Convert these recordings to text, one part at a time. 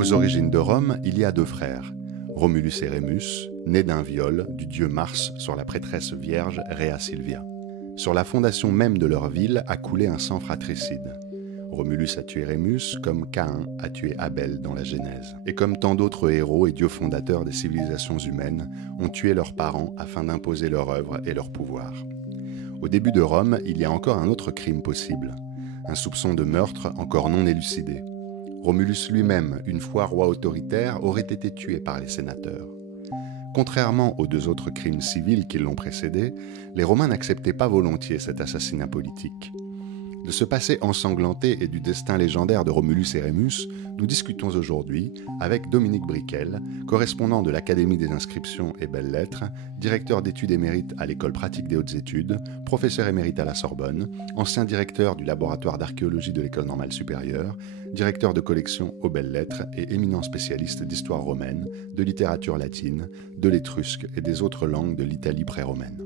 Aux origines de Rome, il y a deux frères, Romulus et Rémus, nés d'un viol du dieu Mars sur la prêtresse vierge Rhea Silvia. Sur la fondation même de leur ville a coulé un sang fratricide. Romulus a tué Rémus comme Caïn a tué Abel dans la Genèse. Et comme tant d'autres héros et dieux fondateurs des civilisations humaines ont tué leurs parents afin d'imposer leur œuvre et leur pouvoir. Au début de Rome, il y a encore un autre crime possible. Un soupçon de meurtre encore non élucidé. Romulus lui-même, une fois roi autoritaire, aurait été tué par les sénateurs. Contrairement aux deux autres crimes civils qui l'ont précédé, les Romains n'acceptaient pas volontiers cet assassinat politique. De ce passé ensanglanté et du destin légendaire de Romulus et Rémus, nous discutons aujourd'hui avec Dominique Briquel, correspondant de l'Académie des inscriptions et belles-lettres, directeur d'études émérite à l'École pratique des hautes études, professeur émérite à la Sorbonne, ancien directeur du laboratoire d'archéologie de l'École normale supérieure, directeur de collection aux belles-lettres et éminent spécialiste d'histoire romaine, de littérature latine, de l'étrusque et des autres langues de l'Italie pré-romaine.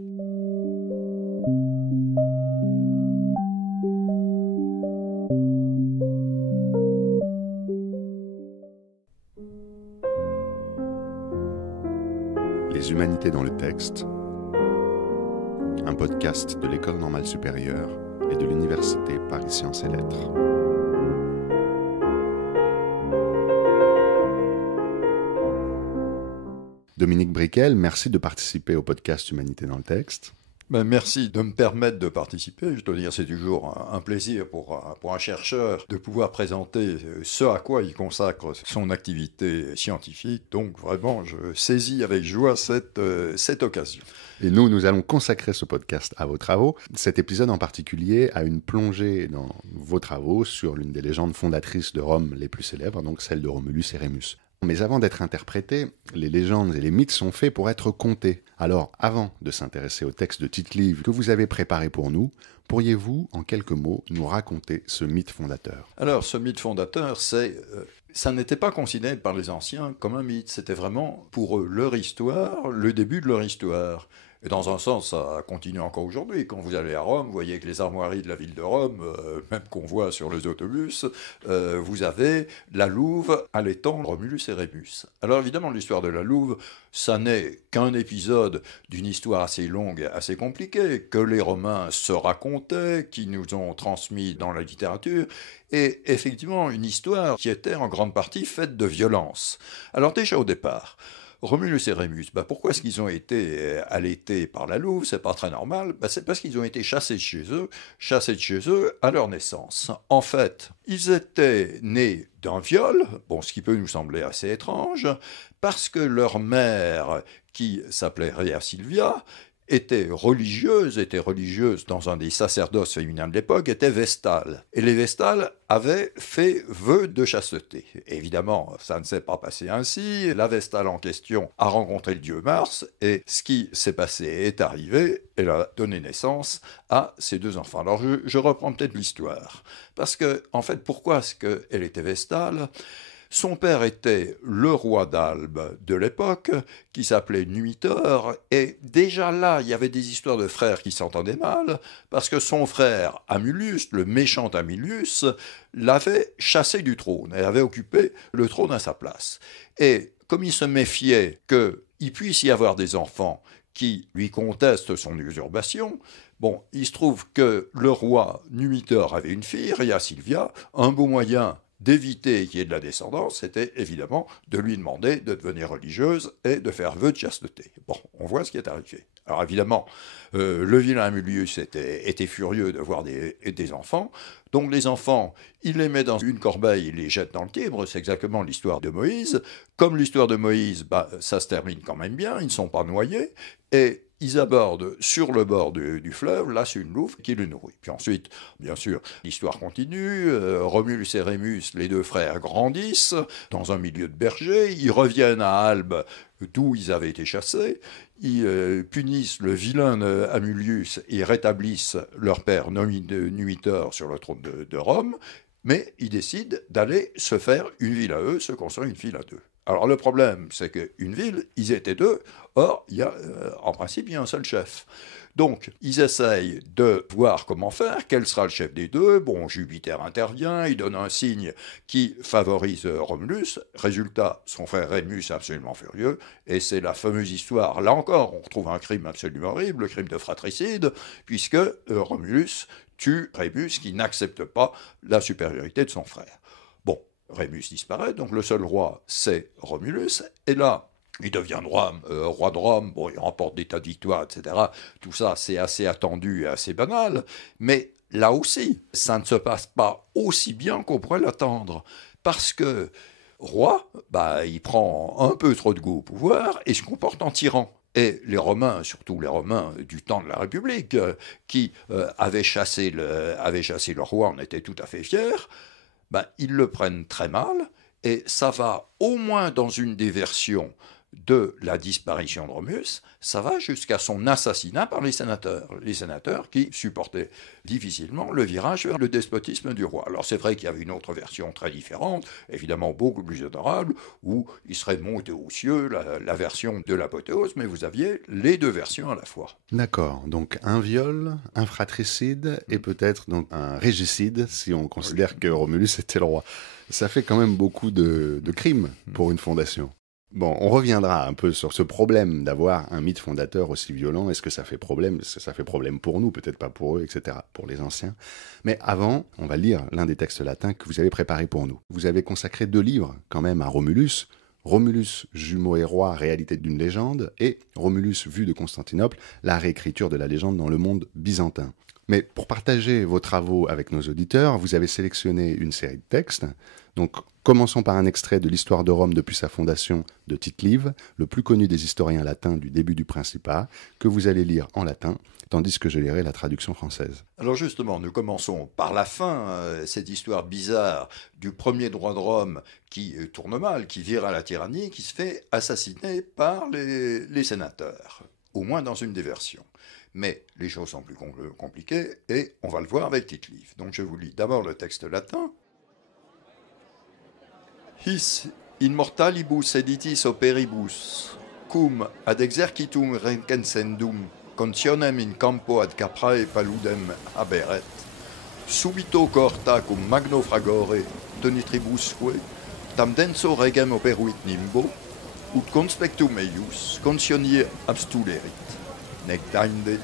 Les humanités dans le texte, un podcast de l'École normale supérieure et de l'Université Paris Sciences et Lettres. Dominique Briquel, merci de participer au podcast Humanités dans le texte. Merci de me permettre de participer. Je dois dire, c'est toujours un plaisir pour un chercheur de pouvoir présenter ce à quoi il consacre son activité scientifique. Donc vraiment, je saisis avec joie cette occasion. Et nous allons consacrer ce podcast à vos travaux. Cet épisode en particulier a une plongée dans vos travaux sur l'une des légendes fondatrices de Rome les plus célèbres, donc celle de Romulus et Rémus. Mais avant d'être interprétés, les légendes et les mythes sont faits pour être contés. Alors, avant de s'intéresser au texte de Tite-Live que vous avez préparé pour nous, pourriez-vous, en quelques mots, nous raconter ce mythe fondateur ? Alors, ce mythe fondateur, ça n'était pas considéré par les anciens comme un mythe. C'était vraiment, pour eux, leur histoire, le début de leur histoire. Et dans un sens, ça continue encore aujourd'hui. Quand vous allez à Rome, vous voyez que les armoiries de la ville de Rome, même qu'on voit sur les autobus, vous avez la Louve allaitant Romulus et Rémus. Alors évidemment, l'histoire de la Louve, ça n'est qu'un épisode d'une histoire assez longue, assez compliquée, que les Romains se racontaient, qui nous ont transmis dans la littérature, et effectivement une histoire qui était en grande partie faite de violence. Alors déjà au départ, Romulus et Rémus, pourquoi est-ce qu'ils ont été allaités par la louve ? C'est pas très normal. C'est parce qu'ils ont été chassés de chez eux à leur naissance. En fait, ils étaient nés d'un viol, ce qui peut nous sembler assez étrange, parce que leur mère, qui s'appelait Rhea Silvia, était religieuse dans un des sacerdoces féminins de l'époque, était Vestale. Et les Vestales avaient fait vœu de chasteté. Évidemment, ça ne s'est pas passé ainsi. La Vestale en question a rencontré le dieu Mars, et ce qui s'est passé est arrivé. Elle a donné naissance à ses deux enfants. Alors je reprends peut-être l'histoire. Parce que, en fait, pourquoi est-ce qu'elle était Vestale ? Son père était le roi d'Albe de l'époque, qui s'appelait Numitor, et déjà là, il y avait des histoires de frères qui s'entendaient mal, parce que son frère Amulius, le méchant Amulius, l'avait chassé du trône, et avait occupé le trône à sa place. Et comme il se méfiait qu'il puisse y avoir des enfants qui lui contestent son usurpation, il se trouve que le roi Numitor avait une fille, Rhea Silvia, un beau moyen d'éviter qu'il y ait de la descendance, c'était évidemment de lui demander de devenir religieuse et de faire vœu de chasteté. On voit ce qui est arrivé. Alors évidemment, le vilain Amulius était furieux de voir des enfants. Donc les enfants, il les met dans une corbeille, il les jette dans le Tibre. C'est exactement l'histoire de Moïse. Comme l'histoire de Moïse, ça se termine quand même bien, ils ne sont pas noyés. Et ils abordent sur le bord du fleuve, là c'est une louve qui le nourrit. Puis ensuite, bien sûr, l'histoire continue, Romulus et Rémus, les deux frères, grandissent dans un milieu de bergers, ils reviennent à Albe, d'où ils avaient été chassés, ils punissent le vilain Amulius et rétablissent leur père Numitor sur le trône de Rome, mais ils décident d'aller se faire une ville à eux, se construire une ville à deux. Alors le problème, c'est qu'une ville, ils étaient deux, or, en principe, il y a un seul chef. Donc, ils essayent de voir comment faire, quel sera le chef des deux. Bon, Jupiter intervient, il donne un signe qui favorise Romulus. Résultat, son frère Rémus est absolument furieux, et c'est la fameuse histoire. Là encore, on retrouve un crime absolument horrible, le crime de fratricide, puisque Romulus tue Rémus qui n'accepte pas la supériorité de son frère. Bon, Rémus disparaît, donc le seul roi, c'est Romulus, et là, il devient roi de Rome, bon, il remporte des tas de victoires, etc. Tout ça, c'est assez attendu et assez banal, mais là aussi, ça ne se passe pas aussi bien qu'on pourrait l'attendre, parce que roi, il prend un peu trop de goût au pouvoir et se comporte en tyran. Et les Romains, surtout les Romains du temps de la République, qui avaient chassé le roi, en étaient tout à fait fiers, ils le prennent très mal, et ça va au moins dans une des versions de la disparition de Romulus, ça va jusqu'à son assassinat par les sénateurs qui supportaient difficilement le virage vers le despotisme du roi. Alors c'est vrai qu'il y avait une autre version très différente, évidemment beaucoup plus honorable, où il serait monté aux cieux, la version de l'apothéose, mais vous aviez les deux versions à la fois. D'accord, donc un viol, un fratricide et peut-être donc un régicide, si on considère que Romulus était le roi. Ça fait quand même beaucoup de crimes pour une fondation. Bon, on reviendra un peu sur ce problème d'avoir un mythe fondateur aussi violent. Est-ce que ça fait problème? Est-ce que ça fait problème pour nous, peut-être pas pour eux, etc., pour les anciens. Mais avant, on va lire l'un des textes latins que vous avez préparés pour nous. Vous avez consacré 2 livres, quand même, à Romulus. Romulus, jumeau et roi, réalité d'une légende, et Romulus, vue de Constantinople, la réécriture de la légende dans le monde byzantin. Mais pour partager vos travaux avec nos auditeurs, vous avez sélectionné une série de textes. Donc, commençons par un extrait de l'histoire de Rome depuis sa fondation de Tite-Live, le plus connu des historiens latins du début du Principat, que vous allez lire en latin, tandis que je lirai la traduction française. Alors justement, nous commençons par la fin, cette histoire bizarre du premier droit de Rome qui tourne mal, qui vire à la tyrannie, qui se fait assassiner par les sénateurs, au moins dans une des versions. Mais les choses sont plus compliquées, et on va le voir avec Tite-Live. Donc je vous lis d'abord le texte latin. His immortalibus editis operibus, cum ad exercitum rencensendum contionem in campo ad caprae paludem haberet, subito corta cum magno fragore tonitribusque, tam denso regem operuit nimbo, ut conspectum eius concionie abstulerit, nec dainde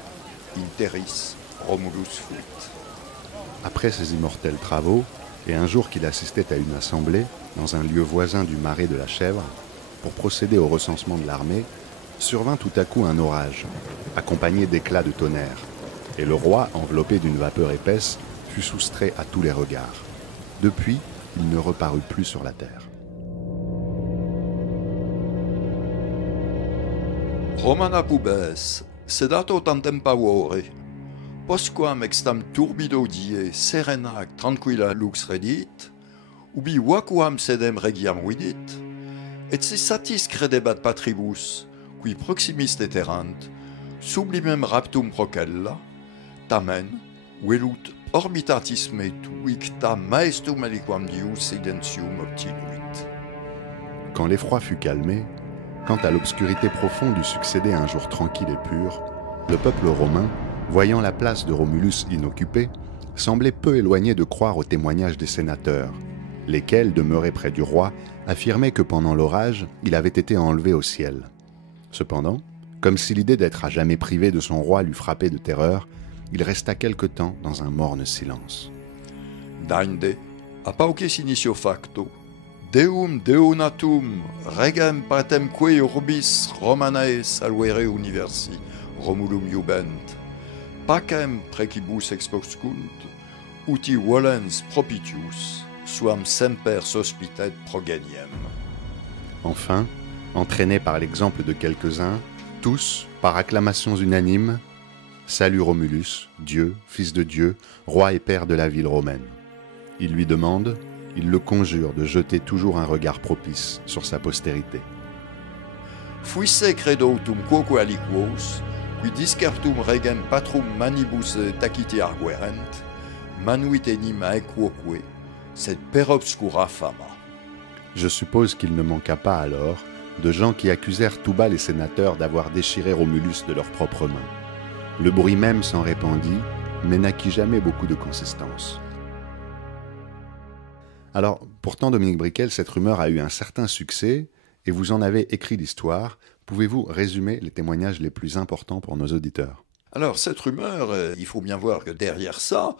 interis Romulus fuit. Après ses immortels travaux, et un jour qu'il assistait à une assemblée, dans un lieu voisin du marais de la Chèvre, pour procéder au recensement de l'armée, survint tout à coup un orage, accompagné d'éclats de tonnerre, et le roi, enveloppé d'une vapeur épaisse, fut soustrait à tous les regards. Depuis, il ne reparut plus sur la terre. Romana pubes, sedato tantem pavore, postquam extam turbido die serenac tranquilla lux redit, ubi vacuam sedem regiam vidit, et si satis credebat patribus, qui proximis deterrant, sublimem raptum procella, tamen, velut orbitatis metu, icta maestum aliquam dius silentium obtinuit. Quand l'effroi fut calmé, quand à l'obscurité profonde eut succédé un jour tranquille et pur, le peuple romain, voyant la place de Romulus inoccupée, semblait peu éloigné de croire aux témoignages des sénateurs, lesquels, demeurés près du roi, affirmaient que pendant l'orage, il avait été enlevé au ciel. Cependant, comme si l'idée d'être à jamais privé de son roi l'eût frappé de terreur, il resta quelque temps dans un morne silence. Dainde, apauces inicio facto, Deum deonatum, regem patemque urbis Romanae salvere universi, Romulum iubent, pacem precibus exposcunt, uti volens propitius, suam semper sospitet progeniem. Enfin, entraînés par l'exemple de quelques-uns, tous, par acclamations unanimes, saluent Romulus, Dieu, fils de Dieu, roi et père de la ville romaine. Ils lui demandent, ils le conjurent de jeter toujours un regard propice sur sa postérité. Fuisse credotum quoque aliquos, qui discertum regem patrum manibus taciti arguerent, manuit enima equoque, sed per obscura fama. Je suppose qu'il ne manqua pas alors de gens qui accusèrent tout bas les sénateurs d'avoir déchiré Romulus de leurs propres mains. Le bruit même s'en répandit, mais n'acquit jamais beaucoup de consistance. Alors, pourtant, Dominique Brickell, cette rumeur a eu un certain succès, et vous en avez écrit l'histoire. Pouvez-vous résumer les témoignages les plus importants pour nos auditeurs ? Alors, cette rumeur, il faut bien voir que derrière ça,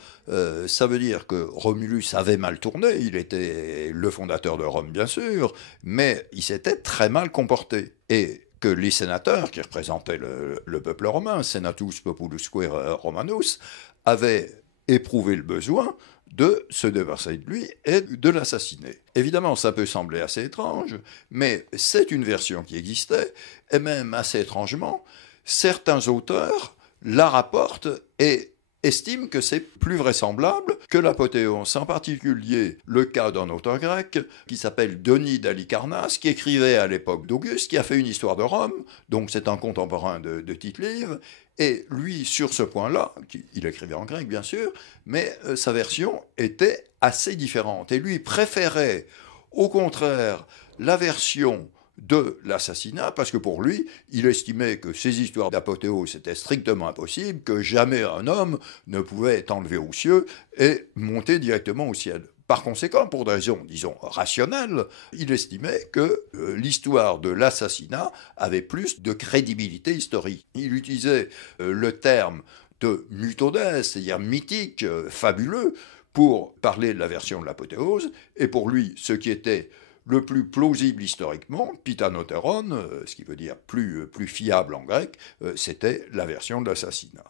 ça veut dire que Romulus avait mal tourné, il était le fondateur de Rome, bien sûr, mais il s'était très mal comporté. Et que les sénateurs, qui représentaient le peuple romain, Senatus Populusque Romanus, avaient éprouvé le besoin de se débarrasser de lui et de l'assassiner. Évidemment, ça peut sembler assez étrange, mais c'est une version qui existait, et même assez étrangement, certains auteurs la rapportent et estiment que c'est plus vraisemblable que l'apothéose, en particulier le cas d'un auteur grec qui s'appelle Denis d'Halicarnasse, qui écrivait à l'époque d'Auguste, qui a fait une histoire de Rome, donc c'est un contemporain de Tite-Live, et lui, sur ce point-là, il écrivait en grec bien sûr, mais sa version était assez différente, et lui préférait au contraire la version de l'assassinat, parce que pour lui, il estimait que ces histoires d'apothéose étaient strictement impossibles, que jamais un homme ne pouvait être enlevé aux cieux et monter directement au ciel. Par conséquent, pour des raisons, disons, rationnelles, il estimait que l'histoire de l'assassinat avait plus de crédibilité historique. Il utilisait le terme de mythodès, c'est-à-dire mythique, fabuleux, pour parler de la version de l'apothéose, et pour lui, ce qui était le plus plausible historiquement, pitanoteron, ce qui veut dire plus fiable en grec, c'était la version de l'assassinat.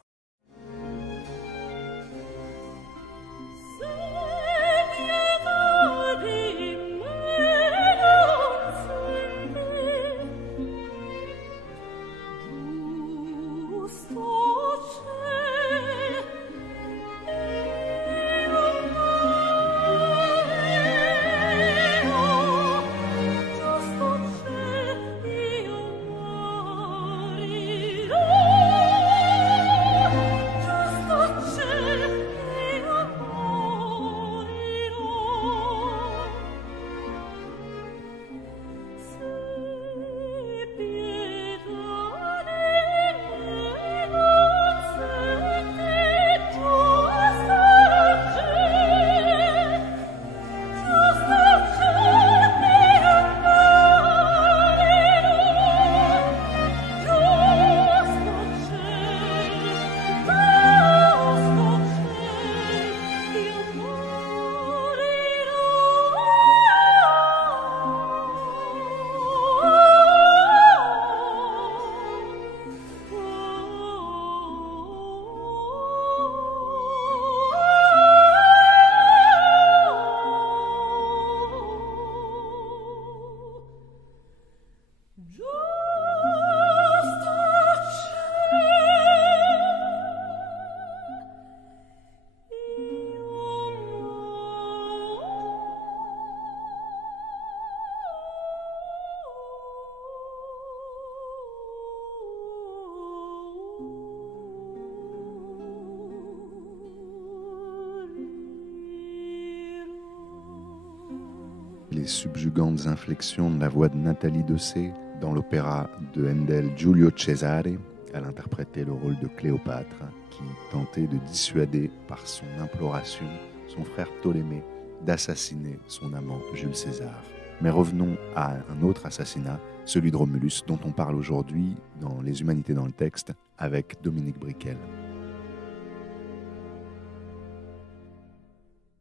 Les subjugantes inflexions de la voix de Nathalie Dessay dans l'opéra de Handel Giulio Cesare. Elle interprétait le rôle de Cléopâtre qui tentait de dissuader par son imploration son frère Ptolémée d'assassiner son amant Jules César. Mais revenons à un autre assassinat, celui de Romulus, dont on parle aujourd'hui dans Les Humanités dans le texte avec Dominique Brickell.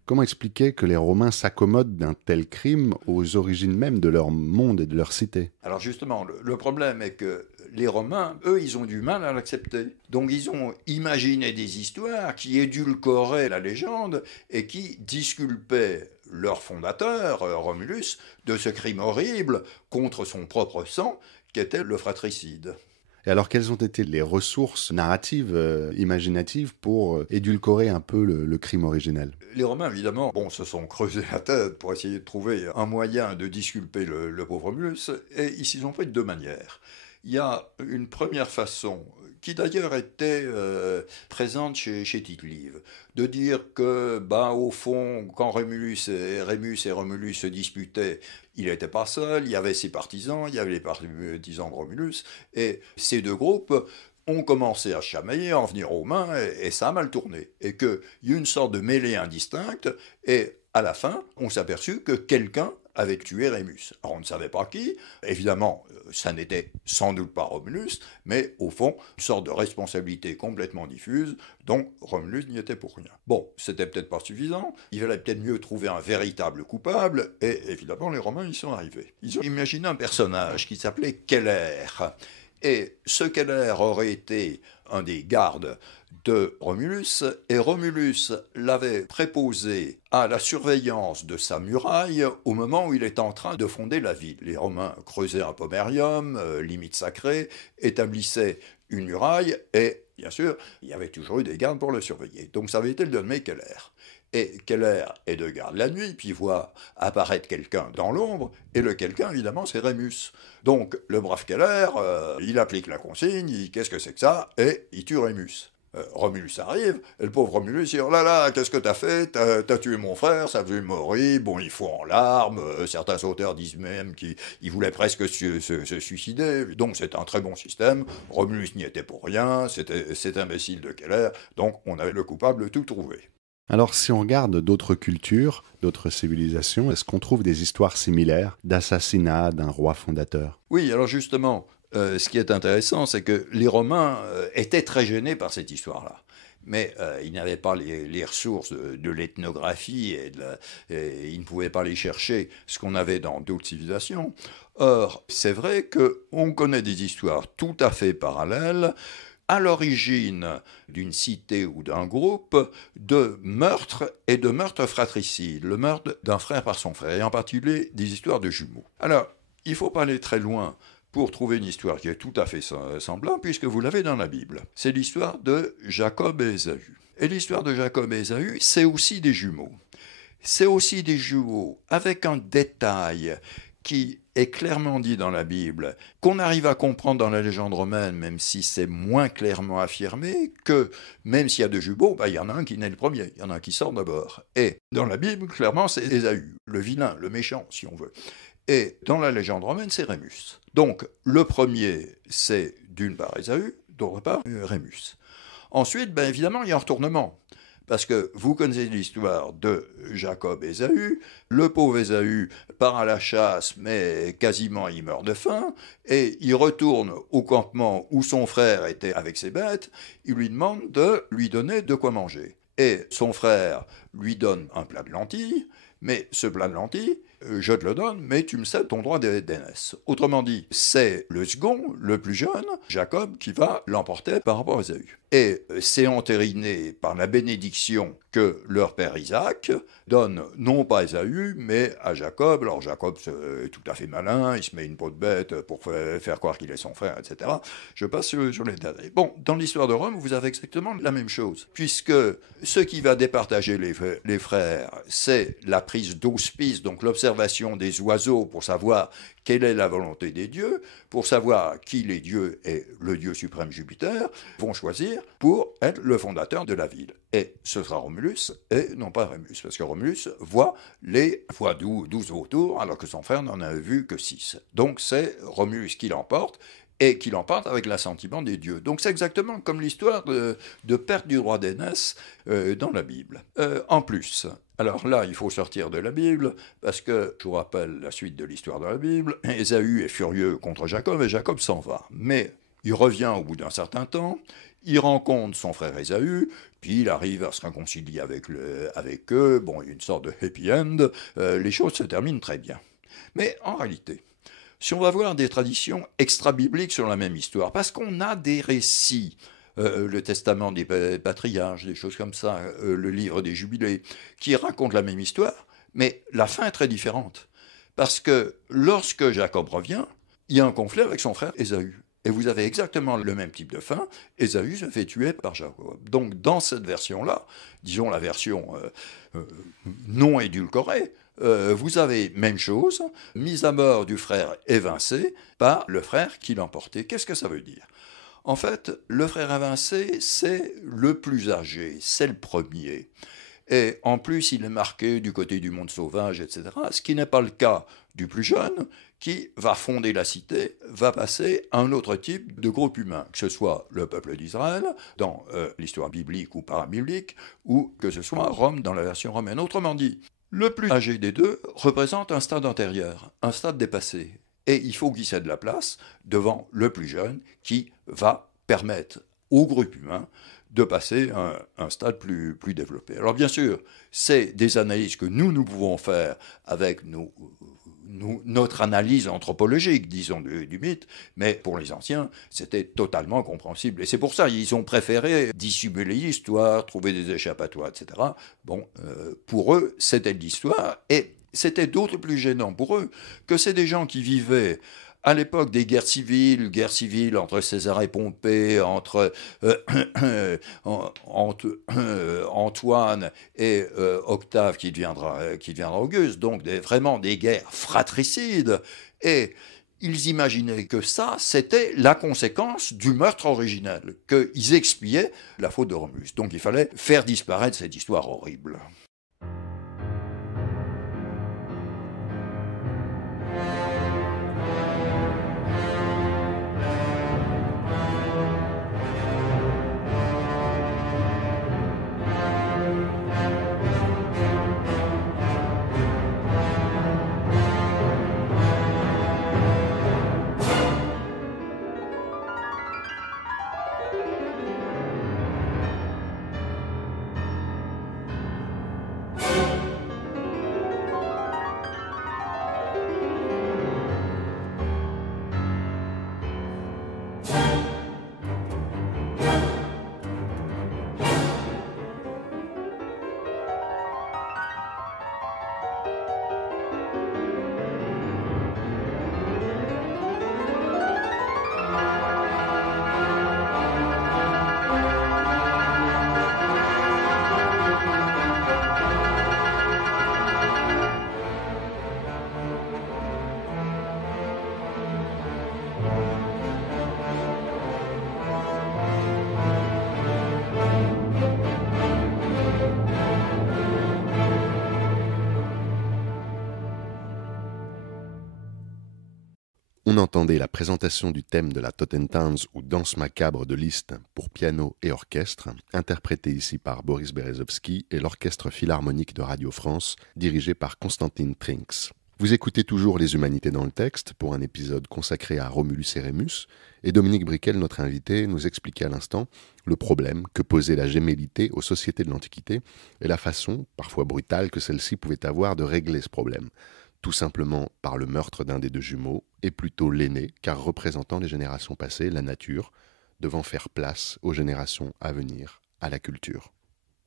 Comment expliquer que les Romains s'accommodent d'un tel crime aux origines même de leur monde et de leur cité ? Alors justement, le problème est que les Romains, eux, ils ont du mal à l'accepter. Donc ils ont imaginé des histoires qui édulcoraient la légende et qui disculpaient leur fondateur, Romulus, de ce crime horrible contre son propre sang, qui était le fratricide. Et alors, quelles ont été les ressources narratives, imaginatives, pour édulcorer un peu le crime originel ? Les Romains, évidemment, se sont creusés la tête pour essayer de trouver un moyen de disculper le pauvre Romulus, et ils s'y ont fait de deux manières. Il y a une première façon, qui d'ailleurs était présente chez Tite-Live, de dire que, au fond, quand Rémus et Romulus se disputaient, il n'était pas seul, il y avait ses partisans, il y avait les partisans de Romulus, et ces deux groupes ont commencé à chamailler, à en venir aux mains, et ça a mal tourné. Et qu'il y a eu une sorte de mêlée indistincte, et à la fin, on s'est aperçu que quelqu'un avait tué Rémus. Alors on ne savait pas qui, évidemment, ça n'était sans doute pas Romulus, mais au fond, une sorte de responsabilité complètement diffuse, dont Romulus n'y était pour rien. Bon, c'était peut-être pas suffisant, il valait peut-être mieux trouver un véritable coupable, et évidemment les Romains y sont arrivés. Ils ont imaginé un personnage qui s'appelait Keller, et ce Keller aurait été un des gardes de Romulus, et Romulus l'avait préposé à la surveillance de sa muraille au moment où il est en train de fonder la ville. Les Romains creusaient un pomerium, limite sacrée, établissaient une muraille, et bien sûr, il y avait toujours eu des gardes pour le surveiller. Donc ça avait été le dénommé Keller. Et Keller est de garde la nuit, puis voit apparaître quelqu'un dans l'ombre, et le quelqu'un, évidemment, c'est Rémus. Donc, le brave Keller, il applique la consigne, il dit « qu'est-ce que c'est que ça ?» et il tue Rémus. Romulus arrive, et le pauvre Romulus, il dit « oh là là, qu'est-ce que t'as fait? T'as tué mon frère, ça faisait mourir, bon, il faut en larmes, certains auteurs disent même qu'il voulait presque se suicider, donc c'est un très bon système, Romulus n'y était pour rien, c'était cet imbécile de Keller, donc on avait le coupable tout trouvé. » Alors, si on regarde d'autres cultures, d'autres civilisations, est-ce qu'on trouve des histoires similaires d'assassinat d'un roi fondateur ? Oui, alors justement, ce qui est intéressant, c'est que les Romains étaient très gênés par cette histoire-là. Mais ils n'avaient pas les ressources de l'ethnographie et ils ne pouvaient pas aller chercher ce qu'on avait dans d'autres civilisations. Or, c'est vrai qu'on connaît des histoires tout à fait parallèles à l'origine d'une cité ou d'un groupe de meurtres et de meurtres fratricides, le meurtre d'un frère par son frère, et en particulier des histoires de jumeaux. Alors, il ne faut pas aller très loin pour trouver une histoire qui est tout à fait semblable, puisque vous l'avez dans la Bible. C'est l'histoire de Jacob et Ésaü. Et l'histoire de Jacob et Ésaü, c'est aussi des jumeaux. C'est aussi des jumeaux avec un détail qui est clairement dit dans la Bible, qu'on arrive à comprendre dans la légende romaine, même si c'est moins clairement affirmé, que même s'il y a deux jumeaux, il y en a un qui naît le premier, il y en a un qui sort d'abord. Et dans la Bible, clairement, c'est Ésaü, le vilain, le méchant, si on veut. Et dans la légende romaine, c'est Rémus. Donc, le premier, c'est d'une part Ésaü, d'autre part Rémus. Ensuite, évidemment, il y a un retournement. Parce que vous connaissez l'histoire de Jacob et Ésaü, le pauvre Ésaü part à la chasse, mais quasiment il meurt de faim, et il retourne au campement où son frère était avec ses bêtes, il lui demande de lui donner de quoi manger. Et son frère lui donne un plat de lentilles, mais ce plat de lentilles, je te le donne, mais tu me cèdes ton droit d'aînesse. Autrement dit, c'est le second, le plus jeune, Jacob, qui va l'emporter par rapport à Ésaü. Et c'est entériné par la bénédiction que leur père Isaac donne non pas à Ésaü, mais à Jacob. Alors Jacob, c'est tout à fait malin, il se met une peau de bête pour faire croire qu'il est son frère, etc. Je passe sur les détails. Bon, dans l'histoire de Rome, vous avez exactement la même chose, puisque ce qui va départager les frères, c'est la prise d'auspice, donc l'observation des oiseaux pour savoir quelle est la volonté des dieux, pour savoir qui les dieux et le dieu suprême Jupiter vont choisir pour être le fondateur de la ville. Et ce sera Romulus et non pas Rémus, parce que Romulus voit 12 vautours, alors que son frère n'en avait vu que 6. Donc c'est Romulus qui l'emporte, et qui l'emporte avec l'assentiment des dieux. Donc c'est exactement comme l'histoire de perte du droit d'aînesse dans la Bible. En plus, alors là, il faut sortir de la Bible, parce que, je vous rappelle la suite de l'histoire de la Bible, Ésaü est furieux contre Jacob, et Jacob s'en va. Mais il revient au bout d'un certain temps, il rencontre son frère Ésaü, puis il arrive à se réconcilier avec eux, bon, il y a une sorte de happy end, les choses se terminent très bien. Mais en réalité, si on va voir des traditions extra-bibliques sur la même histoire, parce qu'on a des récits, le testament des patriarches, des choses comme ça, le livre des jubilés, qui racontent la même histoire, mais la fin est très différente. Parce que lorsque Jacob revient, il y a un conflit avec son frère Ésaü. Et vous avez exactement le même type de fin, Ésaü se fait tuer par Jacob. Donc dans cette version-là, disons la version non édulcorée, vous avez même chose, mise à mort du frère évincé par le frère qui l'emportait. Qu'est-ce que ça veut dire ? En fait, le frère évincé, c'est le plus âgé, c'est le premier. Et en plus, il est marqué du côté du monde sauvage, etc. Ce qui n'est pas le cas du plus jeune, qui va fonder la cité, va passer à un autre type de groupe humain, que ce soit le peuple d'Israël, dans l'histoire biblique ou parabiblique, ou que ce soit Rome dans la version romaine. Autrement dit, le plus âgé des deux représente un stade antérieur, un stade dépassé. Et il faut qu'il cède la place devant le plus jeune, qui va permettre au groupe humain de passer à un stade plus développé. Alors bien sûr, c'est des analyses que nous pouvons faire avec notre analyse anthropologique, disons, du mythe, mais pour les anciens, c'était totalement compréhensible. Et c'est pour ça qu'ils ont préféré dissimuler l'histoire, trouver des échappatoires, etc. Bon, pour eux, c'était de l'histoire, et c'était d'autant plus gênant pour eux que c'est des gens qui vivaient à l'époque des guerres civiles entre César et Pompée, entre Antoine et Octave qui deviendra Auguste, donc vraiment des guerres fratricides. Et ils imaginaient que ça, c'était la conséquence du meurtre originel, qu'ils expiaient la faute de Romulus. Donc il fallait faire disparaître cette histoire horrible. On entendait la présentation du thème de la Totentanz ou danse macabre de Liszt pour piano et orchestre, interprété ici par Boris Berezovsky et l'Orchestre Philharmonique de Radio France, dirigé par Constantin Trinks. Vous écoutez toujours Les Humanités dans le texte pour un épisode consacré à Romulus et Rémus, et Dominique Briquel, notre invité, nous expliquait à l'instant le problème que posait la gémellité aux sociétés de l'Antiquité et la façon, parfois brutale, que celle-ci pouvait avoir de régler ce problème. Tout simplement par le meurtre d'un des deux jumeaux, et plutôt l'aîné, car représentant les générations passées, la nature, devant faire place aux générations à venir, à la culture.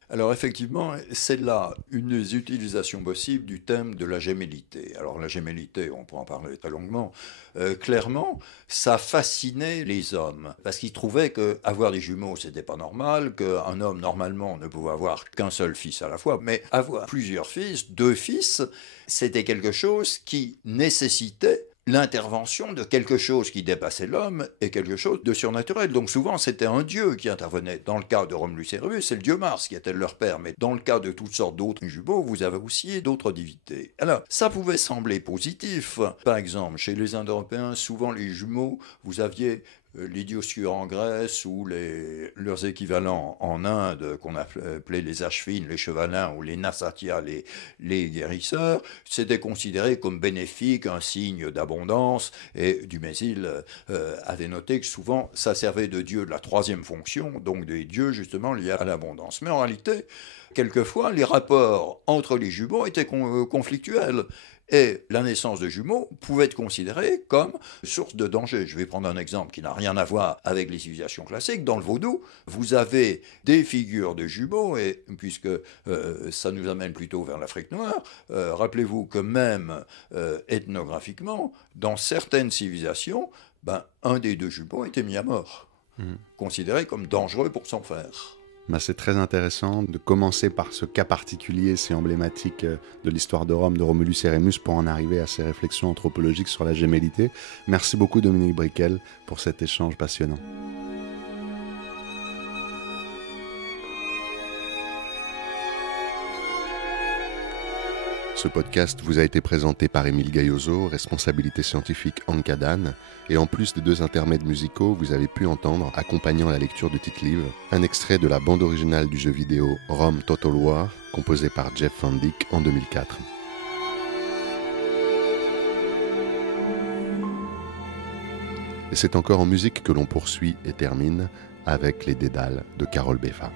Alors effectivement, c'est là une des utilisations possibles du thème de la gémellité. Alors la gémellité, on peut en parler très longuement. Clairement, ça fascinait les hommes, parce qu'ils trouvaient qu'avoir des jumeaux, c'était pas normal, qu'un homme, normalement, ne pouvait avoir qu'un seul fils à la fois, mais avoir plusieurs fils, 2 fils, c'était quelque chose qui nécessitait l'intervention de quelque chose qui dépassait l'homme et quelque chose de surnaturel. Donc souvent, c'était un dieu qui intervenait. Dans le cas de Romulus et Rémus, c'est le dieu Mars qui était leur père. Mais dans le cas de toutes sortes d'autres jumeaux, vous avez aussi d'autres divinités. Alors, ça pouvait sembler positif. Par exemple, chez les Indo-Européens, souvent les jumeaux, vous aviez les Dioscures en Grèce ou leurs équivalents en Inde, qu'on appelait les Ashvin, les chevalins, ou les Nasatya, les guérisseurs, c'était considéré comme bénéfique, un signe d'abondance, et Dumézil avait noté que souvent ça servait de dieu de la 3e fonction, donc des dieux justement liés à l'abondance. Mais en réalité, quelquefois, les rapports entre les jumeaux étaient conflictuels. Et la naissance de jumeaux pouvait être considérée comme source de danger. Je vais prendre un exemple qui n'a rien à voir avec les civilisations classiques. Dans le vaudou, vous avez des figures de jumeaux, et puisque ça nous amène plutôt vers l'Afrique noire, rappelez-vous que même ethnographiquement, dans certaines civilisations, un des 2 jumeaux était mis à mort, considéré comme dangereux pour son frère. C'est très intéressant de commencer par ce cas particulier si emblématique de l'histoire de Rome, de Romulus et Rémus, pour en arriver à ces réflexions anthropologiques sur la gémellité. Merci beaucoup Dominique Briquel pour cet échange passionnant. Ce podcast vous a été présenté par Émile Gaillozo, responsabilité scientifique Ancadan, et en plus des 2 intermèdes musicaux, vous avez pu entendre, accompagnant la lecture du titre livre, un extrait de la bande originale du jeu vidéo Rome Total War, composé par Jeff Van Dyke en 2004. Et c'est encore en musique que l'on poursuit et termine avec les Dédales de Carole Beffa.